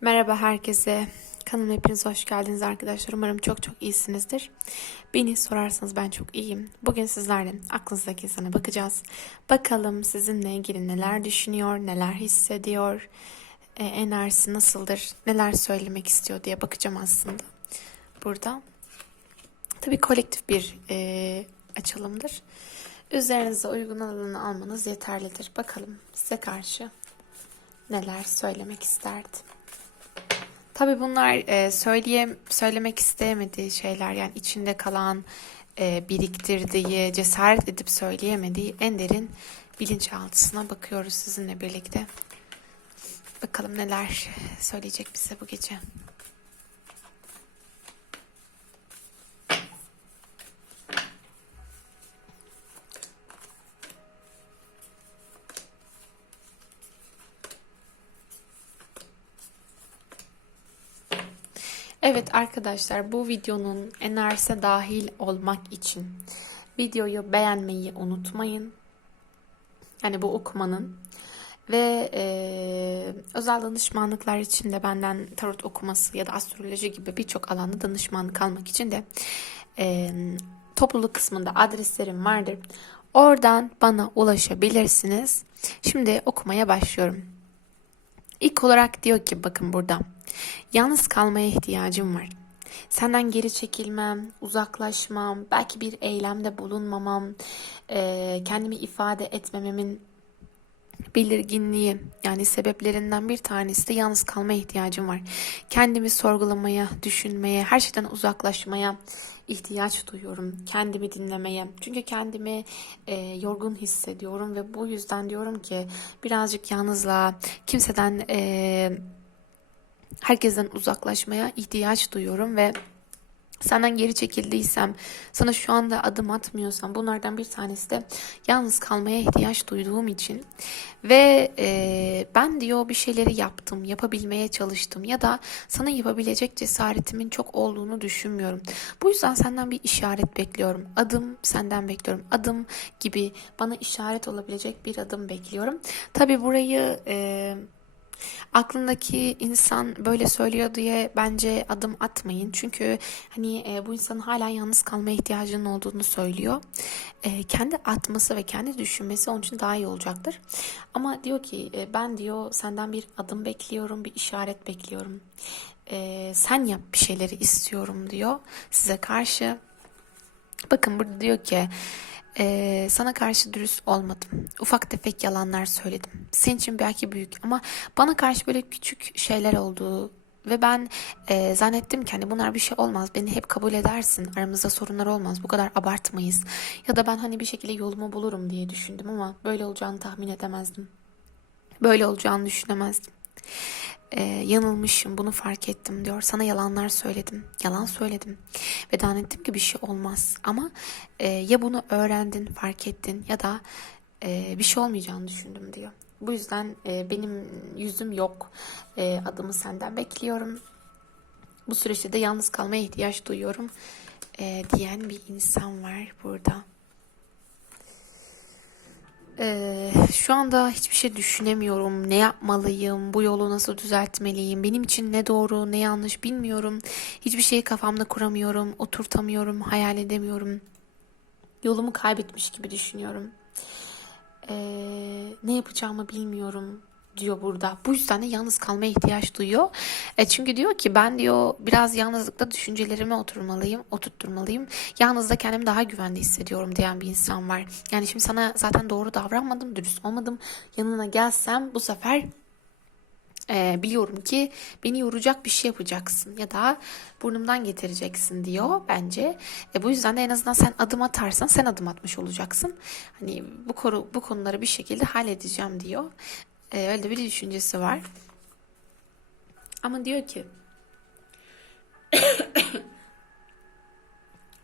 Merhaba herkese. Kanalıma hepiniz hoş geldiniz arkadaşlar. Umarım çok çok iyisinizdir. Beni sorarsanız ben çok iyiyim. Bugün sizlerle aklınızdaki insana bakacağız. Bakalım sizinle ilgili neler düşünüyor, neler hissediyor, e, enerjisi nasıldır, neler söylemek istiyor diye bakacağım aslında. Burada. Tabii kolektif bir e, açılımdır. Üzerinize uygun alanı almanız yeterlidir. Bakalım size karşı neler söylemek isterdi. Tabii bunlar e, söyleye, söylemek isteyemediği şeyler yani içinde kalan, e, biriktirdiği, cesaret edip söyleyemediği en derin bilinçaltısına bakıyoruz sizinle birlikte. Bakalım neler söyleyecek bize bu gece. Evet arkadaşlar bu videonun enerjisine dahil olmak için videoyu beğenmeyi unutmayın. Yani bu okumanın ve e, özel danışmanlıklar için de benden tarot okuması ya da astroloji gibi birçok alanda danışmanlık almak için de e, topluluk kısmında adreslerim vardır. Oradan bana ulaşabilirsiniz. Şimdi okumaya başlıyorum. İlk olarak diyor ki bakın burada. Yalnız kalmaya ihtiyacım var. Senden geri çekilmem, uzaklaşmam, belki bir eylemde bulunmamam, kendimi ifade etmememin belirginliği yani sebeplerinden bir tanesi de yalnız kalmaya ihtiyacım var. Kendimi sorgulamaya, düşünmeye, her şeyden uzaklaşmaya ihtiyaç duyuyorum. Kendimi dinlemeye. Çünkü kendimi e, yorgun hissediyorum ve bu yüzden diyorum ki birazcık yalnızlığa, kimseden e, herkesten uzaklaşmaya ihtiyaç duyuyorum ve senden geri çekildiysem, sana şu anda adım atmıyorsam bunlardan bir tanesi de yalnız kalmaya ihtiyaç duyduğum için ve e, ben diyor bir şeyleri yaptım, yapabilmeye çalıştım ya da sana yapabilecek cesaretimin çok olduğunu düşünmüyorum. Bu yüzden senden bir işaret bekliyorum. Adım senden bekliyorum. Adım gibi bana işaret olabilecek bir adım bekliyorum. Tabii burayı e, Aklındaki insan böyle söylüyor diye bence adım atmayın. Çünkü hani e, bu insanın hala yalnız kalmaya ihtiyacının olduğunu söylüyor. E, kendi atması ve kendi düşünmesi onun için daha iyi olacaktır. Ama diyor ki e, ben diyor senden bir adım bekliyorum, bir işaret bekliyorum. E, sen yap bir şeyleri istiyorum diyor size karşı. Bakın burada diyor ki ee, sana karşı dürüst olmadım. Ufak tefek yalanlar söyledim. Senin için belki büyük ama bana karşı böyle küçük şeyler oldu. Ve ben e, zannettim ki hani bunlar bir şey olmaz. Beni hep kabul edersin. Aramızda sorunlar olmaz. Bu kadar abartmayız. Ya da ben hani bir şekilde yolumu bulurum diye düşündüm ama böyle olacağını tahmin edemezdim. Böyle olacağını düşünemezdim. Ee, yanılmışım bunu fark ettim diyor. Sana yalanlar söyledim. Yalan söyledim. Ve zannettim ki bir şey olmaz. Ama e, ya bunu öğrendin, fark ettin ya da e, bir şey olmayacağını düşündüm diyor. Bu yüzden e, benim yüzüm yok. E, adımı senden bekliyorum. Bu süreçte de yalnız kalmaya ihtiyaç duyuyorum e, diyen bir insan var burada. Ee, şu anda hiçbir şey düşünemiyorum. Ne yapmalıyım? Bu yolu nasıl düzeltmeliyim? Benim için ne doğru, ne yanlış bilmiyorum. Hiçbir şeyi kafamda kuramıyorum, oturtamıyorum, hayal edemiyorum. Yolumu kaybetmiş gibi düşünüyorum. Ee, ne yapacağımı bilmiyorum diyor burada. Bu yüzden de yalnız kalmaya ihtiyaç duyuyor. E çünkü diyor ki ben diyor biraz yalnızlıkta düşüncelerime oturmalıyım, oturtturmalıyım. Yalnız da kendimi daha güvende hissediyorum diyen bir insan var. Yani şimdi sana zaten doğru davranmadım, dürüst olmadım. Yanına gelsem bu sefer e, biliyorum ki beni yoracak bir şey yapacaksın ya da burnumdan getireceksin diyor bence. E, bu yüzden de en azından sen adım atarsan sen adım atmış olacaksın. Hani bu konu bu konuları bir şekilde halledeceğim diyor. E, öyle bir düşüncesi var. Ama diyor ki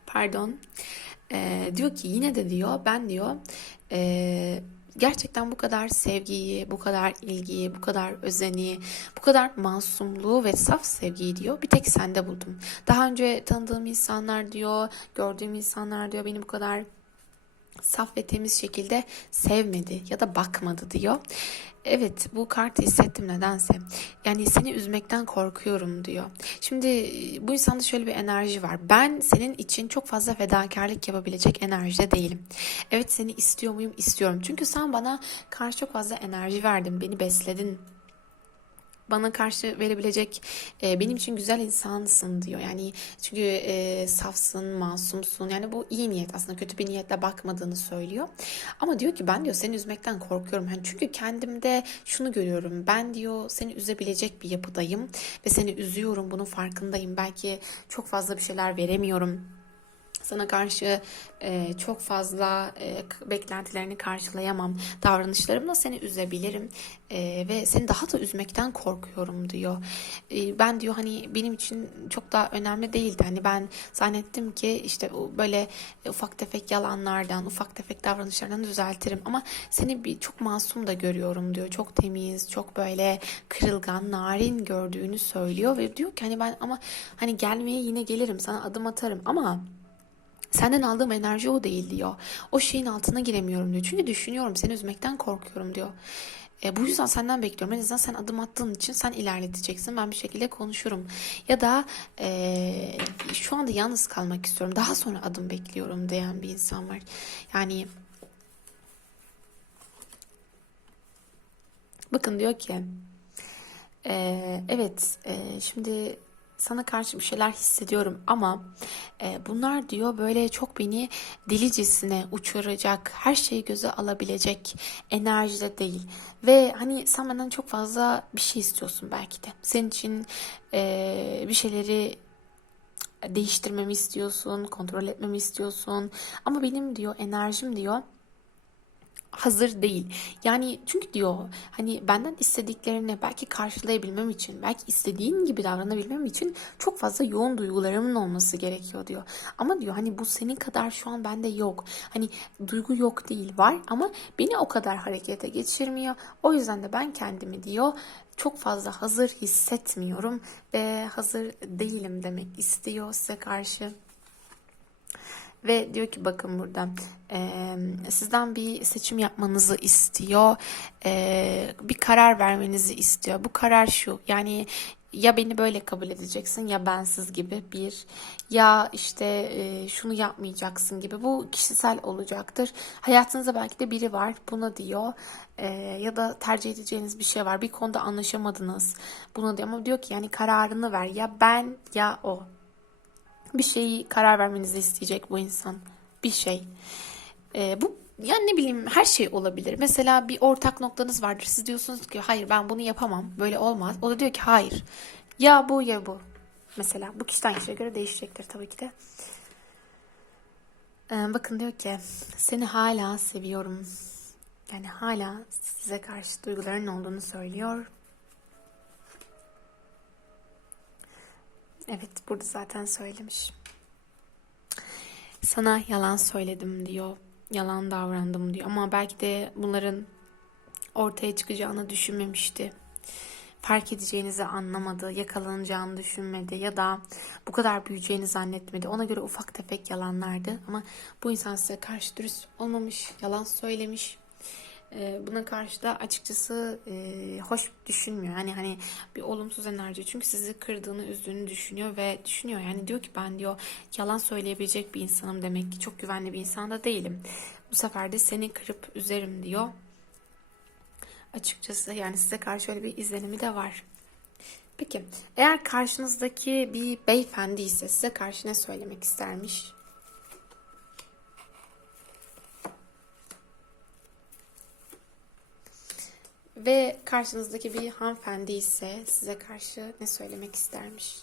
pardon e, diyor ki yine de diyor ben diyor e, gerçekten bu kadar sevgiyi, bu kadar ilgiyi, bu kadar özeni, bu kadar masumluğu ve saf sevgiyi diyor bir tek sende buldum. Daha önce tanıdığım insanlar diyor, gördüğüm insanlar diyor beni bu kadar saf ve temiz şekilde sevmedi ya da bakmadı diyor. Evet bu kartı hissettim nedense. Yani seni üzmekten korkuyorum diyor. Şimdi bu insanda şöyle bir enerji var. Ben senin için çok fazla fedakarlık yapabilecek enerjide değilim. Evet seni istiyor muyum? İstiyorum. Çünkü sen bana karşı çok fazla enerji verdin. Beni besledin bana karşı verebilecek e, benim için güzel insansın diyor. Yani çünkü e, safsın, masumsun. Yani bu iyi niyet aslında kötü bir niyetle bakmadığını söylüyor. Ama diyor ki ben diyor seni üzmekten korkuyorum. Yani çünkü kendimde şunu görüyorum. Ben diyor seni üzebilecek bir yapıdayım ve seni üzüyorum. Bunun farkındayım. Belki çok fazla bir şeyler veremiyorum sana karşı e, çok fazla e, beklentilerini karşılayamam. Davranışlarımla seni üzebilirim e, ve seni daha da üzmekten korkuyorum diyor. E, ben diyor hani benim için çok daha önemli değildi. Hani ben zannettim ki işte böyle ufak tefek yalanlardan, ufak tefek davranışlardan düzeltirim. Ama seni bir çok masum da görüyorum diyor. Çok temiz, çok böyle kırılgan, narin gördüğünü söylüyor ve diyor ki hani ben ama hani gelmeye yine gelirim, sana adım atarım ama Senden aldığım enerji o değil diyor. O şeyin altına giremiyorum diyor. Çünkü düşünüyorum seni üzmekten korkuyorum diyor. E, bu yüzden senden bekliyorum. En azından sen adım attığın için sen ilerleteceksin. Ben bir şekilde konuşurum. Ya da e, şu anda yalnız kalmak istiyorum. Daha sonra adım bekliyorum diyen bir insan var. Yani bakın diyor ki e, evet e, şimdi sana karşı bir şeyler hissediyorum ama e, bunlar diyor böyle çok beni delicesine uçuracak, her şeyi göze alabilecek enerjide değil. Ve hani sen benden çok fazla bir şey istiyorsun belki de. Senin için e, bir şeyleri değiştirmemi istiyorsun, kontrol etmemi istiyorsun. Ama benim diyor enerjim diyor hazır değil. Yani çünkü diyor hani benden istediklerini belki karşılayabilmem için, belki istediğin gibi davranabilmem için çok fazla yoğun duygularımın olması gerekiyor diyor. Ama diyor hani bu senin kadar şu an bende yok. Hani duygu yok değil var ama beni o kadar harekete geçirmiyor. O yüzden de ben kendimi diyor çok fazla hazır hissetmiyorum ve hazır değilim demek istiyor size karşı. Ve diyor ki bakın burada e, sizden bir seçim yapmanızı istiyor. E, bir karar vermenizi istiyor. Bu karar şu yani ya beni böyle kabul edeceksin ya bensiz gibi bir ya işte e, şunu yapmayacaksın gibi bu kişisel olacaktır. Hayatınızda belki de biri var buna diyor e, ya da tercih edeceğiniz bir şey var bir konuda anlaşamadınız buna diyor ama diyor ki yani kararını ver ya ben ya o bir şeyi karar vermenizi isteyecek bu insan. Bir şey. Ee, bu yani ne bileyim her şey olabilir. Mesela bir ortak noktanız vardır. Siz diyorsunuz ki hayır ben bunu yapamam. Böyle olmaz. O da diyor ki hayır. Ya bu ya bu. Mesela bu kişiden kişiye göre değişecektir tabii ki de. Ee, bakın diyor ki seni hala seviyorum. Yani hala size karşı duyguların olduğunu söylüyor. Evet burada zaten söylemiş. Sana yalan söyledim diyor. Yalan davrandım diyor. Ama belki de bunların ortaya çıkacağını düşünmemişti. Fark edeceğinizi anlamadı, yakalanacağını düşünmedi ya da bu kadar büyüyeceğini zannetmedi. Ona göre ufak tefek yalanlardı ama bu insan size karşı dürüst olmamış, yalan söylemiş buna karşı da açıkçası e, hoş düşünmüyor. Yani hani bir olumsuz enerji. Çünkü sizi kırdığını, üzdüğünü düşünüyor ve düşünüyor. Yani diyor ki ben diyor yalan söyleyebilecek bir insanım demek ki çok güvenli bir insan da değilim. Bu sefer de seni kırıp üzerim diyor. Açıkçası yani size karşı öyle bir izlenimi de var. Peki eğer karşınızdaki bir beyefendi ise size karşı ne söylemek istermiş? Ve karşınızdaki bir hanımefendi ise size karşı ne söylemek istermiş?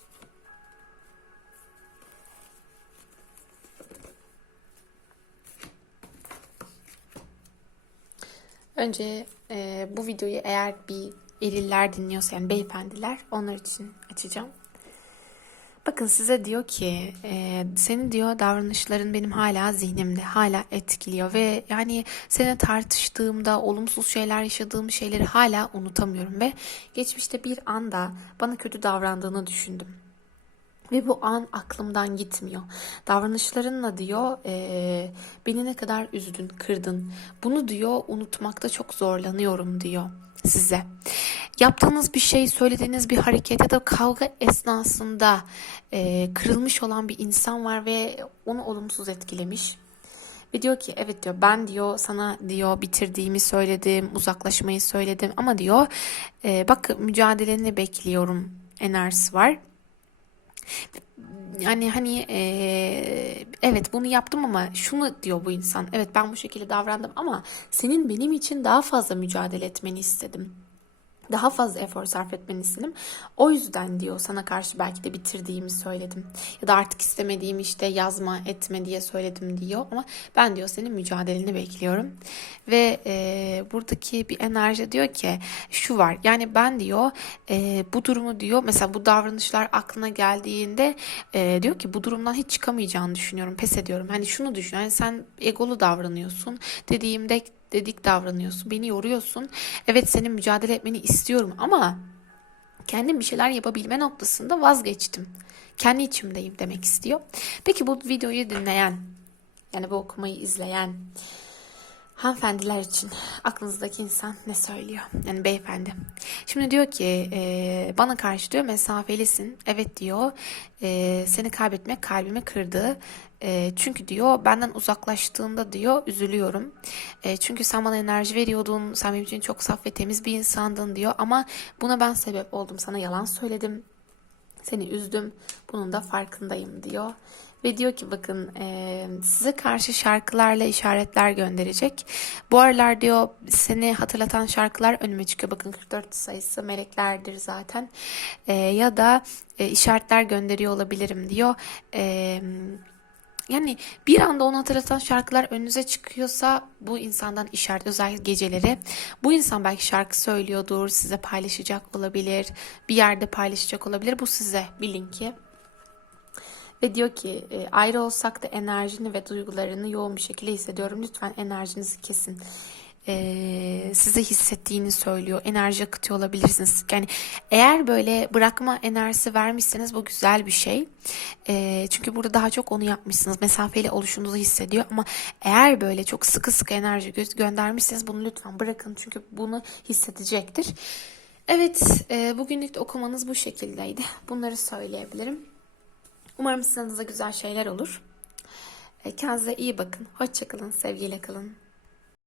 Önce e, bu videoyu eğer bir eriller dinliyorsa yani beyefendiler onlar için açacağım. Bakın size diyor ki e, senin diyor davranışların benim hala zihnimde hala etkiliyor ve yani seninle tartıştığımda olumsuz şeyler yaşadığım şeyleri hala unutamıyorum ve geçmişte bir anda bana kötü davrandığını düşündüm. Ve bu an aklımdan gitmiyor. Davranışlarınla diyor eee, beni ne kadar üzdün, kırdın. Bunu diyor unutmakta çok zorlanıyorum diyor size. Yaptığınız bir şey, söylediğiniz bir hareket ya da kavga esnasında eee, kırılmış olan bir insan var ve onu olumsuz etkilemiş. Ve diyor ki evet diyor ben diyor sana diyor bitirdiğimi söyledim, uzaklaşmayı söyledim ama diyor eee, bak mücadeleni bekliyorum enerjisi var. Yani hani eee, evet bunu yaptım ama şunu diyor bu insan. Evet ben bu şekilde davrandım ama senin benim için daha fazla mücadele etmeni istedim. Daha fazla efor sarf etmeni istedim. O yüzden diyor sana karşı belki de bitirdiğimi söyledim. Ya da artık istemediğim işte yazma etme diye söyledim diyor. Ama ben diyor senin mücadeleni bekliyorum. Ve e, buradaki bir enerji diyor ki şu var. Yani ben diyor e, bu durumu diyor mesela bu davranışlar aklına geldiğinde e, diyor ki bu durumdan hiç çıkamayacağını düşünüyorum. Pes ediyorum. Hani şunu düşün. Yani sen egolu davranıyorsun. Dediğimde dedik davranıyorsun. Beni yoruyorsun. Evet senin mücadele etmeni istiyorum ama kendim bir şeyler yapabilme noktasında vazgeçtim. Kendi içimdeyim demek istiyor. Peki bu videoyu dinleyen, yani bu okumayı izleyen hanımefendiler için aklınızdaki insan ne söylüyor? Yani beyefendi. Şimdi diyor ki e, bana karşı diyor mesafelisin. Evet diyor e, seni kaybetmek kalbimi kırdı. E, çünkü diyor benden uzaklaştığında diyor üzülüyorum. E, çünkü sen bana enerji veriyordun. Sen benim için çok saf ve temiz bir insandın diyor. Ama buna ben sebep oldum. Sana yalan söyledim. Seni üzdüm. Bunun da farkındayım diyor. Ve diyor ki bakın e, size karşı şarkılarla işaretler gönderecek. Bu aralar diyor seni hatırlatan şarkılar önüme çıkıyor. Bakın 44 sayısı meleklerdir zaten. E, ya da e, işaretler gönderiyor olabilirim diyor. E, yani bir anda onu hatırlatan şarkılar önünüze çıkıyorsa bu insandan işaret özellikle geceleri. Bu insan belki şarkı söylüyordur, size paylaşacak olabilir, bir yerde paylaşacak olabilir. Bu size bilin ki. Ve diyor ki e, ayrı olsak da enerjini ve duygularını yoğun bir şekilde hissediyorum. Lütfen enerjinizi kesin. E, size hissettiğini söylüyor. Enerji akıtıyor olabilirsiniz. Yani eğer böyle bırakma enerjisi vermişseniz bu güzel bir şey. E, çünkü burada daha çok onu yapmışsınız. Mesafeli oluşunuzu hissediyor. Ama eğer böyle çok sıkı sıkı enerji gö- göndermişseniz bunu lütfen bırakın. Çünkü bunu hissedecektir. Evet, e, bugünlük de okumanız bu şekildeydi. Bunları söyleyebilirim. Umarım sizin adınıza güzel şeyler olur. E, Kendinize iyi bakın. Hoşçakalın. Sevgiyle kalın.